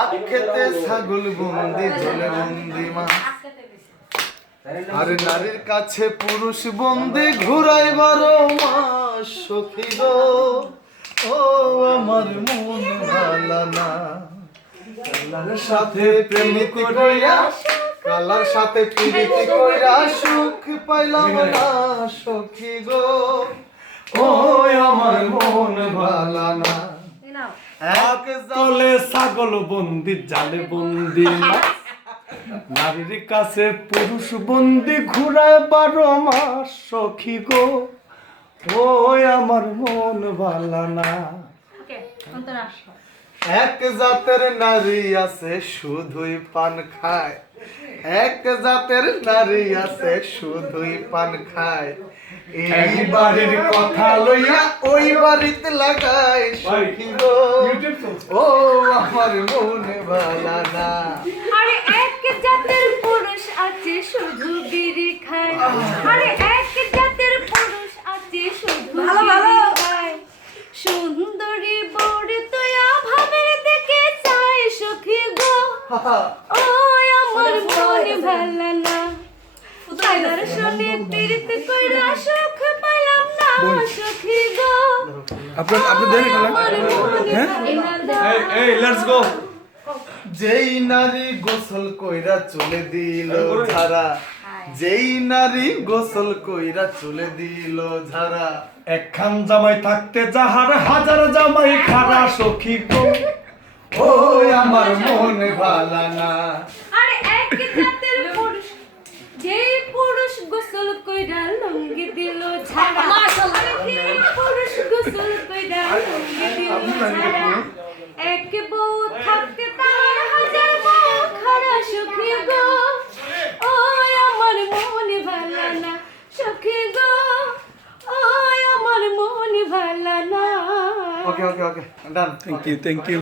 আখ খেতে ছাগল বন্দি জলে বন্দি মা আর নারীর কাছে পুরুষ বন্দি ঘুরাই 12 মাস সখী গো ও আমার মন ভালা না কালার সাথে প্রেমিক কইরা কালার সাথে প্রীতি কইরা সুখ পাইলাম না সখী গো ও আমার মন ভালা না এক তলে ছাগল বন্দি জালে বন্দি নারীর কাছে পুরুষ বন্দি ঘুরায় 12 মাস সখী গো ও আমার মন ভালা না। এক জাতের নারী আছে শুধুই পান খায় এক জাতের নারী আছে শুধুই পান খায় এই বাড়ির কথা লইয়া ওই বাড়িতে লাগাই সখী গো ও আমার মনে ভালা না। আরে এক জাতের পুরুষ আছে শুধু বিড়ি খায় আরে এক জাতের পুরুষ আছে শুধু বিড়ি খায় সুন্দরী বড় তোয়া ভাবের দিকে চাই সখী গো ও আমার মন ভালা না কালার শুনে প্রীত কইরা সুখ পাইলাম না সখী গো আপনি দেরি করলেন হ্যাঁ এই লেটস গো। যেই নারী গোসল কইরা চলে দিল ঝাড়া যেই নারী গোসল কইরা চলে দিল ঝাড়া একখান জামাই থাকতে যাহার হাজার জামাই খারা সখী গো ও আমার মন ভালা না। আরে এক জাতের পুরুষ যেই পুরুষ গোসল কইরা লঙ্গি দিল ঝাড়া আরে যেই পুরুষ গোসল কইরা লঙ্গি দিল ঝাড়া এক বউ থাকতে তার হাজার বউ খারা সখী গো ও আমার মন ভালা না সখী গো ও আমার মন ভালা না। ওকে ওকে ওকে ডান থ্যাংক ইউ